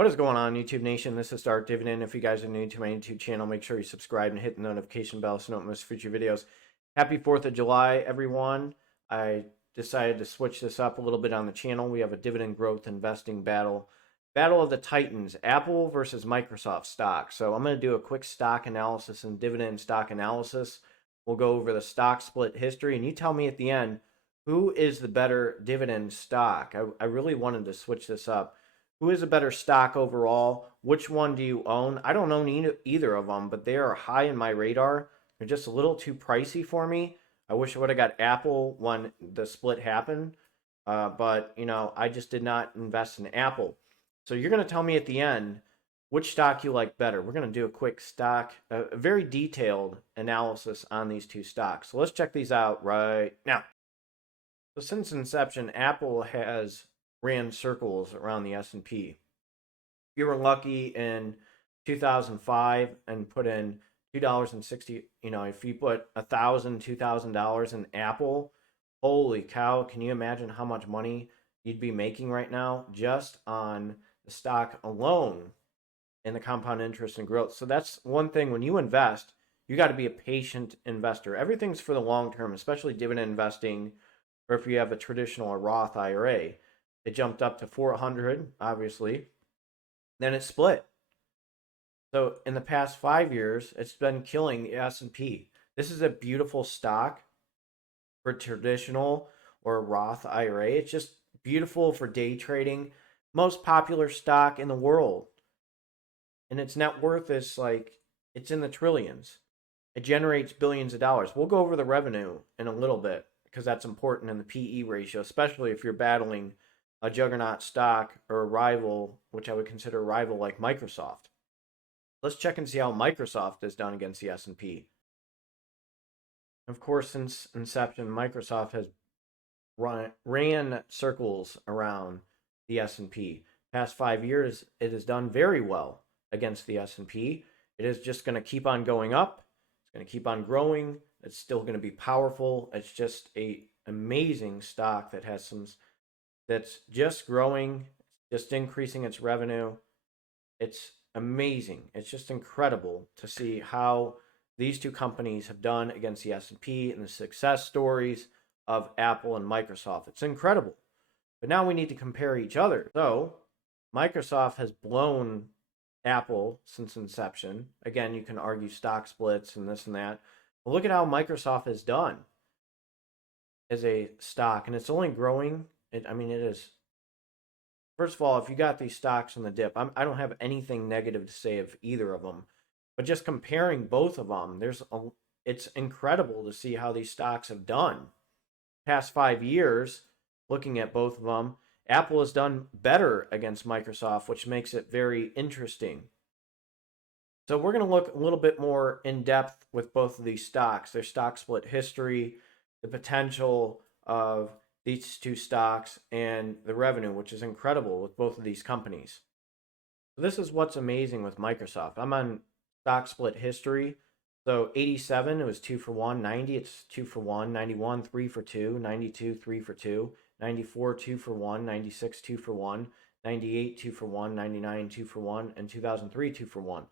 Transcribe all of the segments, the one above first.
What is going on, YouTube Nation? This is Dark Dividend. If you guys are new to my YouTube channel, make sure you subscribe and hit the notification bell so you don't miss future videos. Happy 4th of July, everyone. I decided to switch this up a little bit on the channel. We have a dividend growth investing battle. Battle of the Titans, Apple versus Microsoft stock. So I'm going to do a quick stock analysis and dividend stock analysis. We'll go over the stock split history, and you tell me at the end, who is the better dividend stock? I really wanted to switch this up. Who is a better stock overall? Which one do you own? I don't own either of them, but they are high in my radar. They're just a little too pricey for me. I wish I would have got Apple when the split happened, but I just did not invest in Apple. So you're going to tell me at the end which stock you like better. We're going to do a quick stock, a very detailed analysis on these two stocks. So let's check these out right now. So since inception, Apple has ran circles around the S&P. If you were lucky in 2005 and put in $2.60, if you put $1,000, $2,000 in Apple, holy cow, can you imagine how much money you'd be making right now just on the stock alone and the compound interest and growth? So that's one thing. When you invest, you got to be a patient investor. Everything's for the long term, especially dividend investing, or if you have a traditional or Roth IRA. It jumped up to 400, obviously. Then it split. So in the past 5 years, it's been killing the S&P. This is a beautiful stock for traditional or Roth IRA. It's just beautiful for day trading. Most popular stock in the world. And its net worth is it's in the trillions. It generates billions of dollars. We'll go over the revenue in a little bit because that's important in the PE ratio, especially if you're battling a juggernaut stock or a rival, which I would consider a rival like Microsoft. Let's check and see how Microsoft has done against the S&P. Of course, since inception, Microsoft has ran circles around the S&P. Past 5 years, it has done very well against the S&P. It is just going to keep on going up. It's going to keep on growing. It's still going to be powerful. It's just an amazing stock that has that's just growing, just increasing its revenue. It's amazing. It's just incredible to see how these two companies have done against the S&P and the success stories of Apple and Microsoft. It's incredible. But now we need to compare each other. So Microsoft has blown Apple since inception. Again, you can argue stock splits and this and that. But look at how Microsoft has done as a stock, and it's only growing. It is. First of all, if you got these stocks in the dip, I don't have anything negative to say of either of them. But just comparing both of them, it's incredible to see how these stocks have done. Past 5 years, looking at both of them, Apple has done better against Microsoft, which makes it very interesting. So we're going to look a little bit more in depth with both of these stocks, their stock split history, the potential of these two stocks, and the revenue, which is incredible with both of these companies. So this is what's amazing with Microsoft. I'm on stock split history. So 87, it was 2 for 1. 90, it's 2 for 1. 91, 3 for 2. 92, 3 for 2. 94, 2 for 1. 96, 2 for 1. 98, 2 for 1. 99, 2 for 1. And 2003, 2 for 1.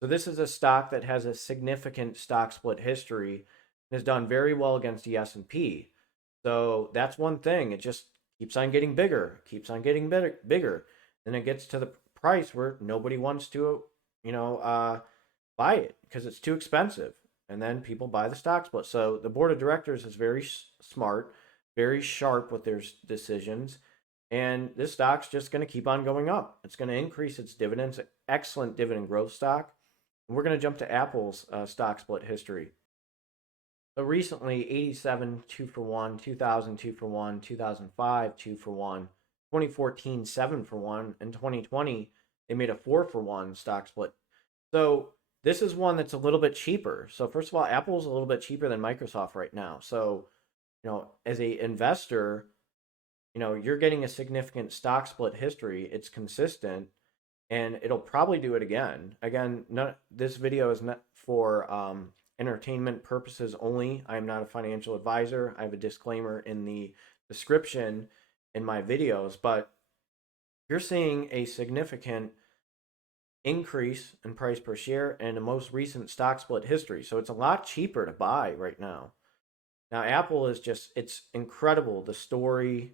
So this is a stock that has a significant stock split history and has done very well against the S&P. So that's one thing. It just keeps on getting bigger, keeps on getting bigger. Then it gets to the price where nobody wants to, buy it because it's too expensive. And then people buy the stock split. So the board of directors is very smart, very sharp with their decisions. And this stock's just going to keep on going up. It's going to increase its dividends. Excellent dividend growth stock. And we're going to jump to Apple's stock split history. So recently, 87, 2 for 1, 2000, 2 for 1, 2005, 2 for 1, 2014, 7 for 1, and 2020, they made a 4 for 1 stock split. So this is one that's a little bit cheaper. So first of all, Apple's a little bit cheaper than Microsoft right now. So, as an investor, you're getting a significant stock split history. It's consistent, and it'll probably do it again. Again, this video is not for entertainment purposes only. I am not a financial advisor. I have a disclaimer in the description in my videos, but you're seeing a significant increase in price per share in the most recent stock split history. So it's a lot cheaper to buy right now. Now, Apple is just, it's incredible, the story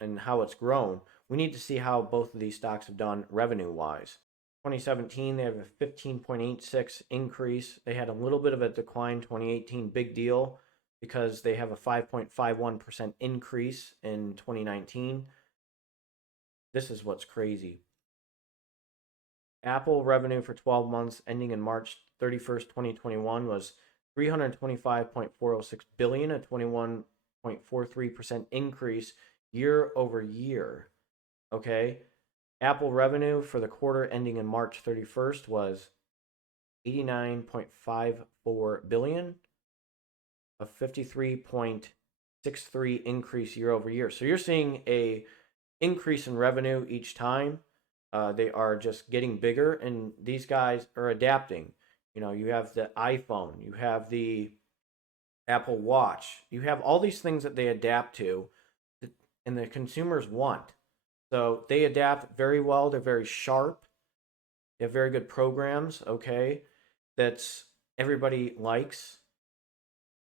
and how it's grown. We need to see how both of these stocks have done revenue-wise. 2017, they have a 15.86 increase. They had a little bit of a decline, 2018, big deal, because they have a 5.51% increase in 2019. This is what's crazy. Apple revenue for 12 months ending in March 31st, 2021 was $325.406 billion, a 21.43% increase year over year. Okay. Apple revenue for the quarter ending in March 31st was $89.54 billion, a 53.63 increase year over year. So you're seeing a increase in revenue each time. They are just getting bigger, and these guys are adapting. You know, you have the iPhone, you have the Apple Watch, you have all these things that they adapt to, and the consumers want. So they adapt very well. They're very sharp. They have very good programs, okay, that's everybody likes.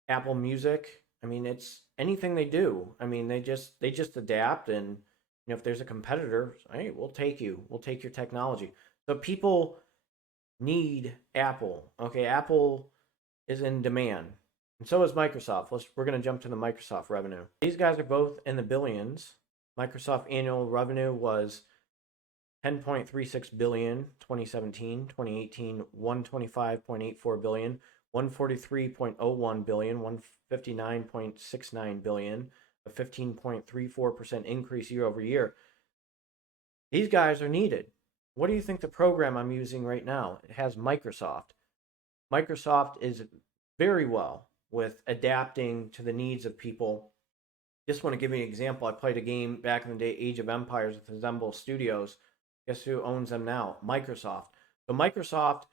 Apple Music, I mean, it's anything they do. I mean, they just adapt, and you know, if there's a competitor, hey, we'll take you. We'll take your technology. So people need Apple. Okay, Apple is in demand. And so is Microsoft. We're going to jump to the Microsoft revenue. These guys are both in the billions. Microsoft annual revenue was 10.36 billion 2017, 2018 125.84 billion, 143.01 billion, 159.69 billion, a 15.34% increase year over year. These guys are needed. What do you think the program I'm using right now? It has Microsoft. Microsoft is very well with adapting to the needs of people. Just want to give you an example. I played a game back in the day, Age of Empires, with the Zembel Studios. Guess who owns them now? Microsoft. So Microsoft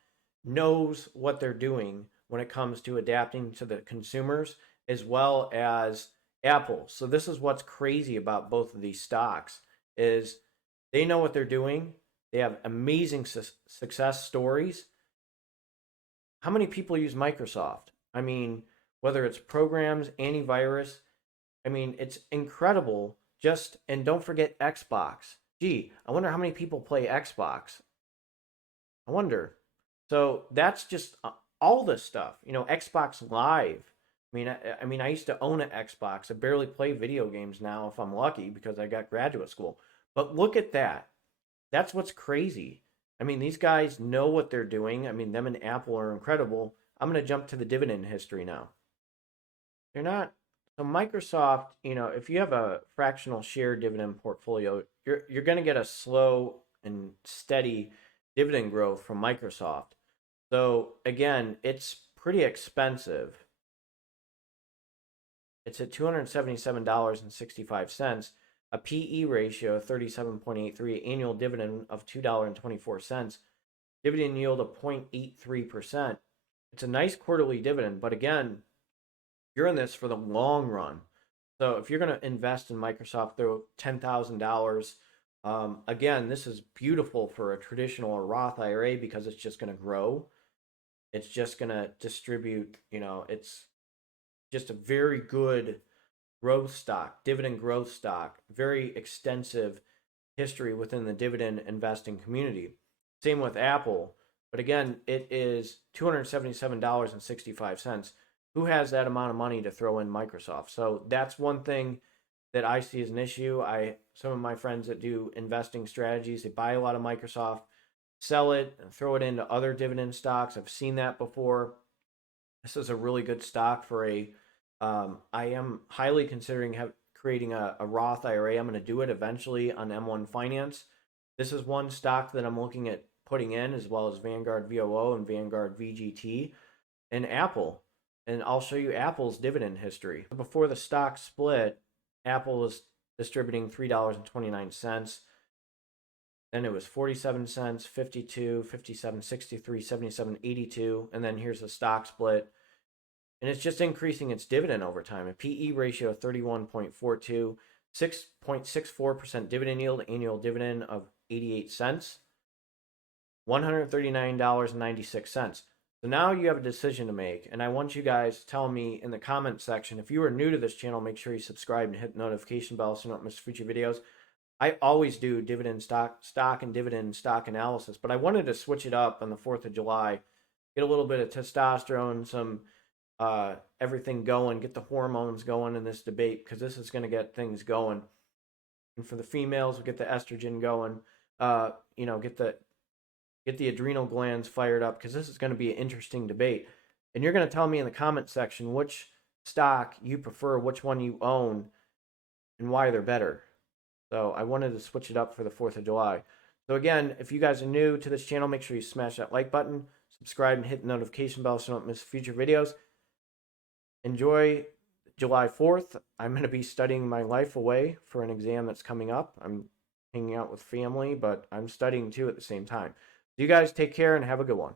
knows what they're doing when it comes to adapting to the consumers as well as Apple. So this is what's crazy about both of these stocks is they know what they're doing. They have amazing success stories. How many people use Microsoft? I mean, whether it's programs, antivirus, I mean, it's incredible. And don't forget Xbox. Gee, I wonder how many people play Xbox. I wonder. So that's just all this stuff. You know, Xbox Live. I mean, I used to own an Xbox. I barely play video games now if I'm lucky because I got graduate school. But look at that. That's what's crazy. I mean, these guys know what they're doing. I mean, them and Apple are incredible. I'm going to jump to the dividend history now. They're not. So Microsoft, you know, if you have a fractional share dividend portfolio, you're going to get a slow and steady dividend growth from Microsoft. So again, it's pretty expensive. It's at $277.65, a PE ratio of 37.83, annual dividend of $2.24, dividend yield of 0.83%. It's a nice quarterly dividend, but again, you're in this for the long run. So if you're going to invest in Microsoft, throw $10,000. Again, this is beautiful for a traditional or Roth IRA because it's just going to grow. It's just going to distribute, you know, it's just a very good growth stock, dividend growth stock, very extensive history within the dividend investing community. Same with Apple. But again, it is $277.65. Who has that amount of money to throw in Microsoft? So that's one thing that I see as an issue. Some of my friends that do investing strategies, they buy a lot of Microsoft, sell it, and throw it into other dividend stocks. I've seen that before. This is a really good stock for I am highly considering creating a Roth IRA. I'm going to do it eventually on M1 Finance. This is one stock that I'm looking at putting in, as well as Vanguard VOO and Vanguard VGT and Apple. And I'll show you Apple's dividend history. Before the stock split, Apple was distributing $3.29. Then it was 47 cents, 52, 57, 63, 77, 82. And then here's the stock split. And it's just increasing its dividend over time. A PE ratio of 31.42, 6.64% dividend yield, annual dividend of 88 cents. $139.96. So now you have a decision to make, and I want you guys to tell me in the comment section. If you are new to this channel, make sure you subscribe and hit the notification bell so you don't miss future videos. I always do dividend stock and dividend stock analysis, but I wanted to switch it up on the 4th of July, get a little bit of testosterone, some everything going, get the hormones going in this debate, because this is going to get things going. And for the females, we get the estrogen going, you know, get the adrenal glands fired up, because this is going to be an interesting debate. And you're going to tell me in the comment section which stock you prefer, which one you own, and why they're better. So I wanted to switch it up for the 4th of July. So again, if you guys are new to this channel, make sure you smash that like button, subscribe, and hit the notification bell so you don't miss future videos. Enjoy July 4th. I'm going to be studying my life away for an exam that's coming up. I'm hanging out with family, but I'm studying too at the same time. You guys take care and have a good one.